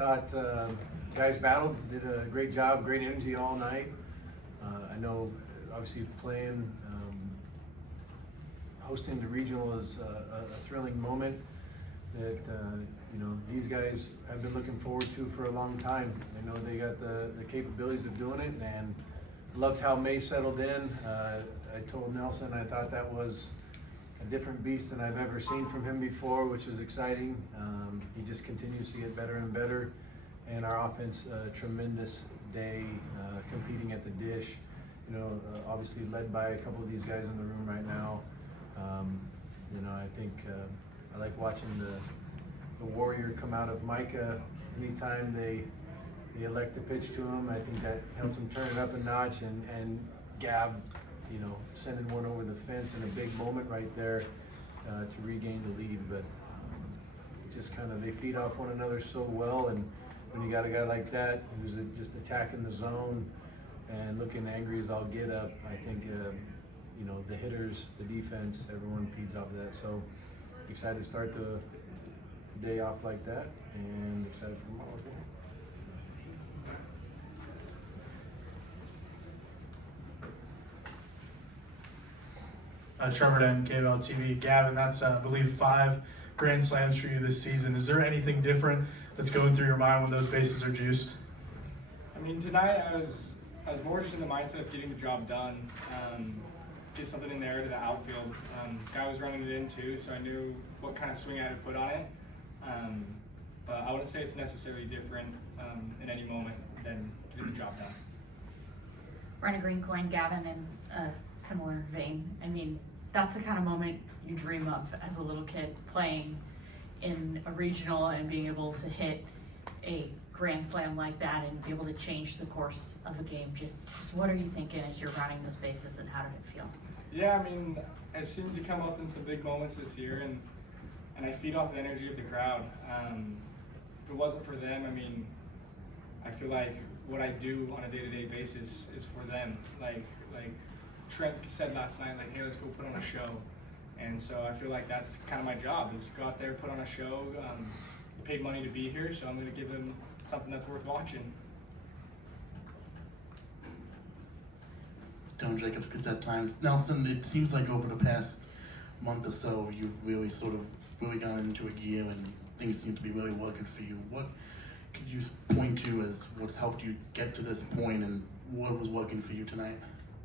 thought guys battled, did a great job, great energy all night. I know obviously playing, hosting the regional is a thrilling moment that these guys have been looking forward to for a long time. I know they got the capabilities of doing it, and loved how May settled in. I told Nelson I thought that was a different beast than I've ever seen from him before, which was exciting. He just continues to get better and better, and our offense, tremendous day, competing at the dish. Obviously led by a couple of these guys in the room right now. I think I like watching the warrior come out of Micah. Anytime they elect to pitch to him, I think that helps him turn it up a notch. And Gav, sending one over the fence in a big moment right there to regain the lead. But just kind of they feed off one another so well. And when you got a guy like that who's just attacking the zone and looking angry as all get up, I think the hitters, the defense, everyone feeds off of that. So excited to start the day off like that, and excited for tomorrow. Trevor Den, KBL TV. Gavin, that's I believe 5 grand slams for you this season. Is there anything different that's going through your mind when those bases are juiced? I mean, tonight I was more just in the mindset of getting the job done. Get something in there to the outfield. Guy was running it in too, so I knew what kind of swing I had to put on it. But I wouldn't say it's necessarily different in any moment than getting the job done. Run a green coin, Gavin, in a similar vein. I mean, that's the kind of moment you dream of as a little kid, playing in a regional and being able to hit a grand slam like that and be able to change the course of a game. Just what are you thinking as you're running those bases, and how did it feel? Yeah, I mean, I've seemed to come up in some big moments this year, and I feed off the energy of the crowd. If it wasn't for them, I mean, I feel like what I do on a day-to-day basis is for them. Like Trent said last night, like, hey, let's go put on a show. And so I feel like that's kind of my job, is go out there, put on a show. Paid money to be here, so I'm going to give them something that's worth watching. Tone Jacobs gets at times. Nelson, it seems like over the past month or so, you've really gone into a gear and things seem to be really working for you. What could you point to as what's helped you get to this point, and what was working for you tonight?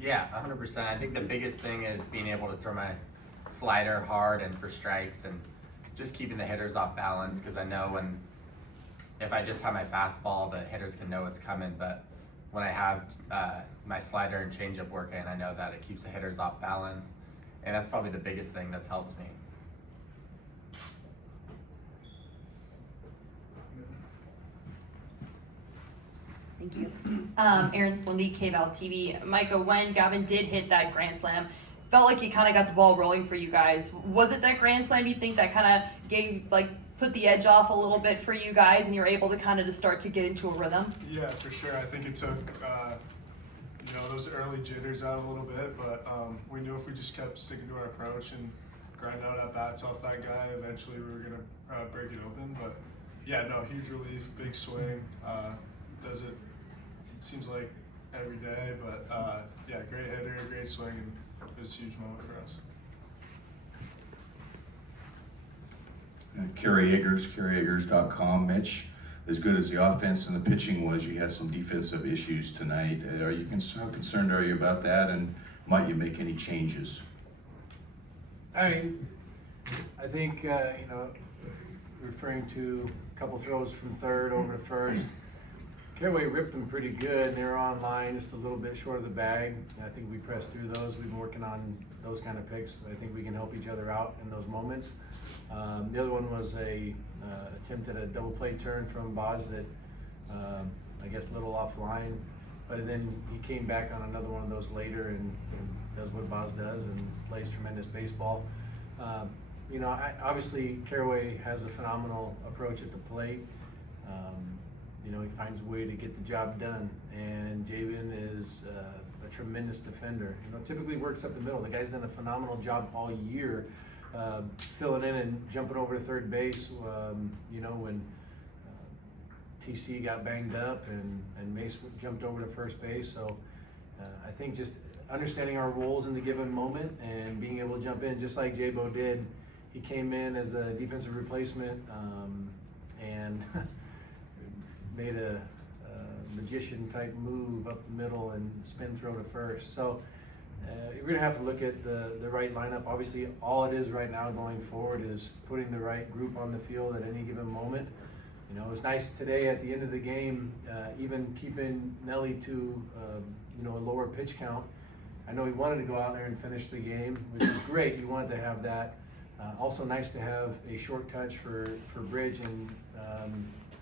Yeah, 100%. I think the biggest thing is being able to throw my slider hard and for strikes, and just keeping the hitters off balance, because I know if I just have my fastball, the hitters can know it's coming, but when I have my slider and changeup working, I know that it keeps the hitters off balance, and that's probably the biggest thing that's helped me. Thank you. Aaron Slindy, KBL TV. Micah, when Gavin did hit that grand slam, felt like he kind of got the ball rolling for you guys. Was it that grand slam you think that kind of put the edge off a little bit for you guys, and you're able to kind of just start to get into a rhythm? Yeah, for sure. I think it took those early jitters out a little bit, but we knew if we just kept sticking to our approach and grinding out at bats off that guy, eventually we were gonna break it open. But yeah, no, huge relief, big swing. Does it seems like every day, but yeah, great hitter, great swing, and it was a huge moment for us. Kerry Eggers, KerryEggers.com. Mitch, as good as the offense and the pitching was, you had some defensive issues tonight. How concerned are you about that, and might you make any changes? I think, referring to a couple throws from third over to first, Caraway ripped them pretty good. They were on line, just a little bit short of the bag. I think we pressed through those. We've been working on those kind of picks. I think we can help each other out in those moments. The other one was a attempt at a double play turn from Boz that I guess a little offline, but then he came back on another one of those later and does what Boz does and plays tremendous baseball. Obviously Caraway has a phenomenal approach at the plate. He finds a way to get the job done, and Jabin is a tremendous defender. Typically works up the middle. The guy's done a phenomenal job all year, filling in and jumping over to third base. When TC got banged up and Mace jumped over to first base. So I think just understanding our roles in the given moment and being able to jump in just like J-Bo did. He came in as a defensive replacement and made a magician type move up the middle and spin throw to first. So you're gonna have to look at the right lineup. Obviously, all it is right now going forward is putting the right group on the field at any given moment. You know, it was nice today at the end of the game, even keeping Nelly to you know, a lower pitch count. I know he wanted to go out there and finish the game, which is great. He wanted to have that. Also nice to have a short touch for Bridge in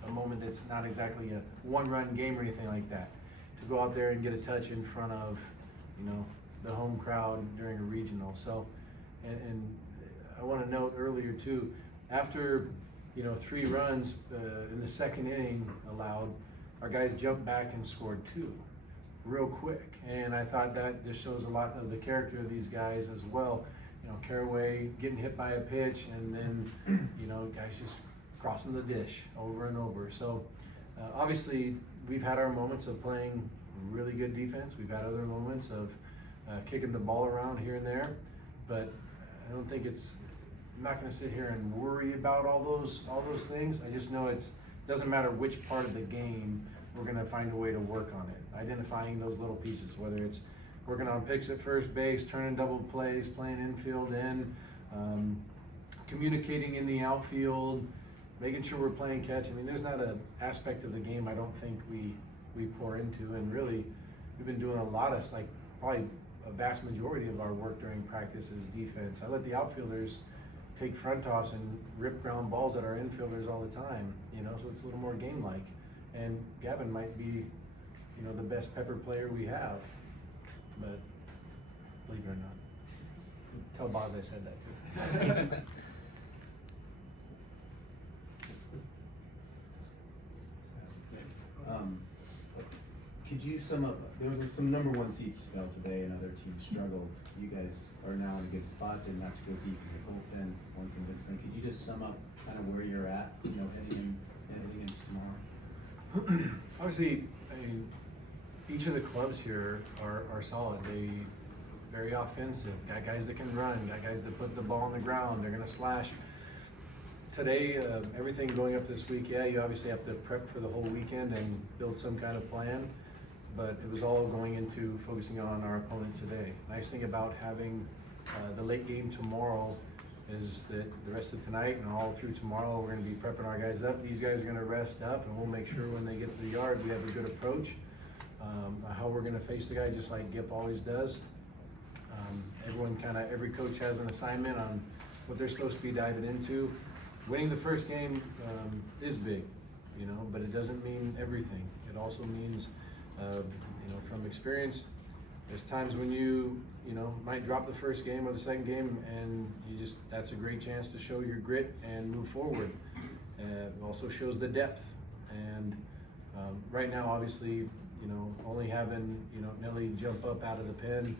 a moment that's not exactly a one-run game or anything like that. To go out there and get a touch in front of, you know, the home crowd during a regional. So, and I want to note earlier too, after, you know, 3 runs in the second inning allowed, our guys jumped back and scored 2 real quick. And I thought that just shows a lot of the character of these guys as well. You know, Caraway getting hit by a pitch and then, you know, guys just crossing the dish over and over. So obviously we've had our moments of playing really good defense. We've had other moments of kicking the ball around here and there, but I don't think I'm not gonna sit here and worry about all those things. I just know it doesn't matter which part of the game, we're gonna find a way to work on it. Identifying those little pieces, whether it's working on picks at first base, turning double plays, playing infield communicating in the outfield, making sure we're playing catch. I mean, there's not an aspect of the game I don't think we pour into, and really, we've been doing a lot of, like, probably a vast majority of our work during practice is defense. I let the outfielders take front toss and rip ground balls at our infielders all the time, you know, so it's a little more game-like. And Gavin might be, you know, the best pepper player we have, but believe it or not. Tell Boz I said that too. Could you sum up, there was some number 1 seats fell today and other teams struggled. You guys are now in a good spot, didn't have to go deep in the bullpen, won convincing. Could you just sum up kind of where you're at, you know, heading into tomorrow? Obviously, I mean, each of the clubs here are solid. They very offensive, got guys that can run, got guys that put the ball on the ground, they're gonna slash. Today, everything going up this week, yeah, you obviously have to prep for the whole weekend and build some kind of plan, but it was all going into focusing on our opponent today. Nice thing about having the late game tomorrow is that the rest of tonight and all through tomorrow, we're gonna be prepping our guys up. These guys are gonna rest up, and we'll make sure when they get to the yard, we have a good approach. How we're gonna face the guy, just like Gip always does. Every coach has an assignment on what they're supposed to be diving into. Winning the first game is big, you know, but it doesn't mean everything. It also means, you know, from experience, there's times when you know, might drop the first game or the second game, and that's a great chance to show your grit and move forward. It also shows the depth. And right now, obviously, you know, only having, you know, Nelly jump up out of the pen,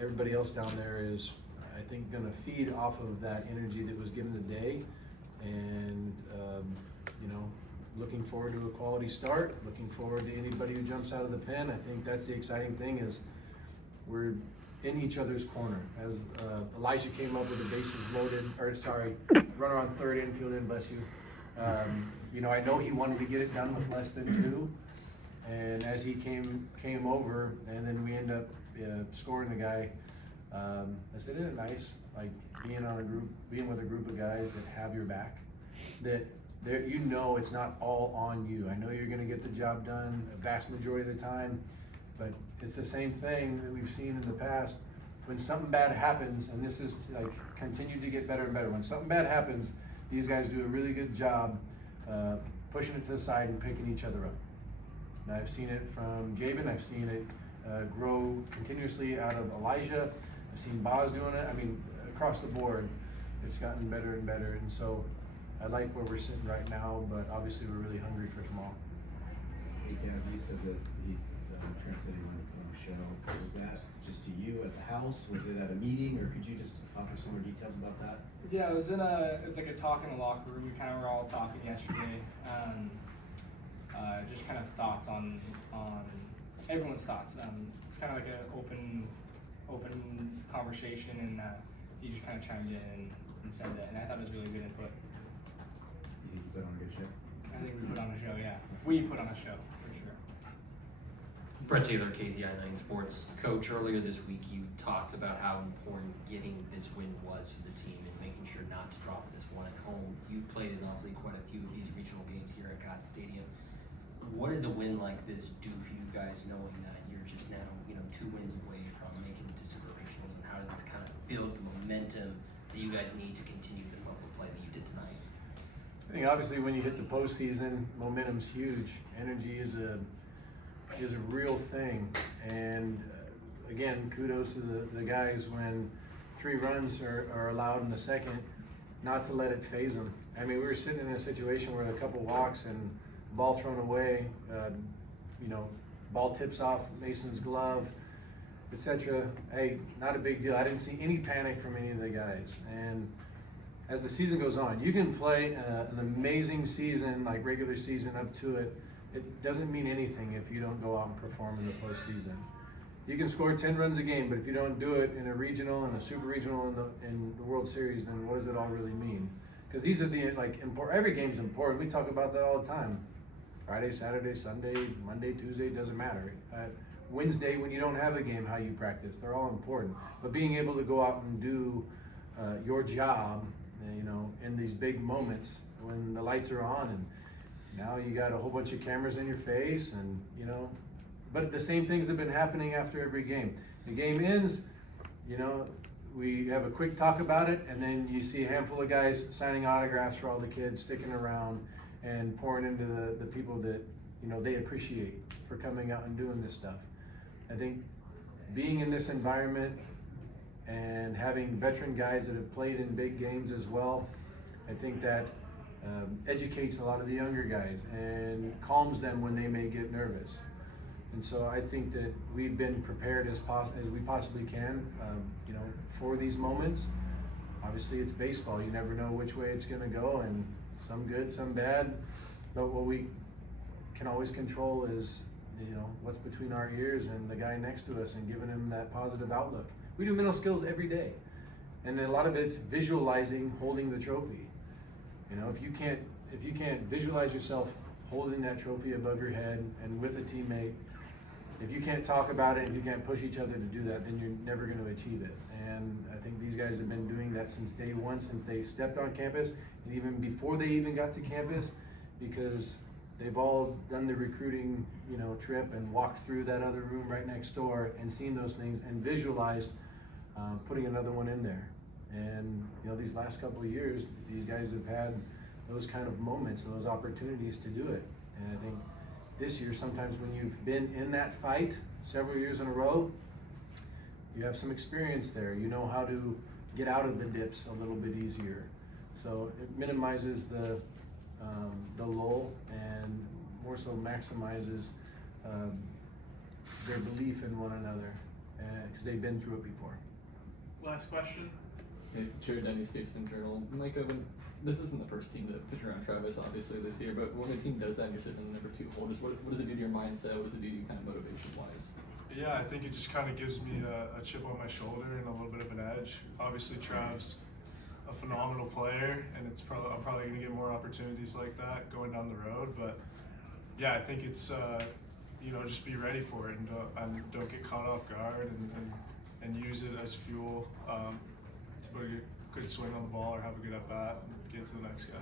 everybody else down there is, I think, gonna feed off of that energy that was given today. And, you know, looking forward to a quality start, looking forward to anybody who jumps out of the pen. I think that's the exciting thing, is we're in each other's corner. As Elijah came up with the bases loaded, runner on third, infield in, bless you. You know, I know he wanted to get it done with less than 2. And as he came over, and then we end up scoring the guy, I said, isn't it nice, like being with a group of guys that have your back, that you know it's not all on you. I know you're gonna get the job done a vast majority of the time, but it's the same thing that we've seen in the past. When something bad happens, and this is like continued to get better and better, when something bad happens, these guys do a really good job pushing it to the side and picking each other up. And I've seen it from Jabin, I've seen it grow continuously out of Elijah, I've seen Boz doing it. I mean, across the board, it's gotten better and better. And so I like where we're sitting right now, but obviously we're really hungry for tomorrow. Hey, Gav, you said that the Trans-City show, was that just to you at the house? Was it at a meeting, or could you just offer some more details about that? Yeah, it was like a talk in the locker room. We kind of were all talking yesterday. just kind of thoughts on everyone's thoughts. It's kind of like an open conversation, and you just kind of chimed in and said that, and I thought it was really good input. You think you put on a good show? I think we put on a show, yeah. We put on a show, for sure. Brett Taylor, KZI9 Sports. Coach, earlier this week you talked about how important getting this win was for the team and making sure not to drop this one at home. You've played in obviously quite a few of these regional games here at Gotts Stadium. What does a win like this do for you guys, knowing that you're just now, 2 wins away from making it to Super Regionals, and how does this kind of build the momentum that you guys need to continue this level of play that you did tonight? I think obviously when you hit the postseason, momentum's huge. Energy is a real thing, and again, kudos to the guys when 3 runs are allowed in the second, not to let it phase them. I mean, we were sitting in a situation where a couple walks and ball thrown away, ball tips off Mason's glove, etc. Hey, not a big deal. I didn't see any panic from any of the guys. And as the season goes on, you can play an amazing season, like regular season up to it. It doesn't mean anything if you don't go out and perform in the postseason. You can score 10 runs a game, but if you don't do it in a regional and a super regional in the World Series, then what does it all really mean? Because these are every game's important. We talk about that all the time. Friday, Saturday, Sunday, Monday, Tuesday, doesn't matter. Wednesday, when you don't have a game, how you practice, they're all important. But being able to go out and do your job, in these big moments when the lights are on, and now you got a whole bunch of cameras in your face, and but the same things have been happening after every game. The game ends, we have a quick talk about it, and then you see a handful of guys signing autographs for all the kids, sticking around and pouring into the people that they appreciate for coming out and doing this stuff. I think being in this environment and having veteran guys that have played in big games as well, I think that educates a lot of the younger guys and calms them when they may get nervous. And so I think that we've been prepared as we possibly can, for these moments. Obviously, it's baseball. You never know which way it's going to go, and some good, some bad. But what we can always control is, what's between our ears and the guy next to us, and giving him that positive outlook. We do mental skills every day, and a lot of it's visualizing holding the trophy. If you can't visualize yourself holding that trophy above your head and with a teammate, if you can't talk about it, if you can't push each other to do that, then you're never going to achieve it. And I think these guys have been doing that since day one, since they stepped on campus, and even before they even got to campus, because they've all done the recruiting, trip and walked through that other room right next door and seen those things and visualized putting another one in there. And these last couple of years, these guys have had those kind of moments and those opportunities to do it. And I think this year, sometimes when you've been in that fight several years in a row, you have some experience there. You know how to get out of the dips a little bit easier. So it minimizes the lull and more so maximizes their belief in one another, because they've been through it before. Last question. Hey, Jared Denny, Statesman Journal. Micah, this isn't the first team to pitch around Travis, obviously, this year, but when a team does that and you're sitting in the number 2 hold, what does it do to your mindset? What does it do to you kind of motivation-wise? Yeah, I think it just kind of gives me a chip on my shoulder and a little bit of an edge. Obviously, Trav's a phenomenal player, and I'm probably going to get more opportunities like that going down the road. But yeah, I think it's just be ready for it and don't get caught off guard, and use it as fuel to put a good swing on the ball or have a good at bat and get to the next guy.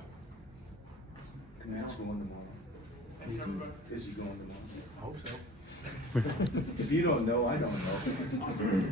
And that's going tomorrow. Thanks, everybody. Is he going tomorrow? I hope so. If you don't know, I don't know.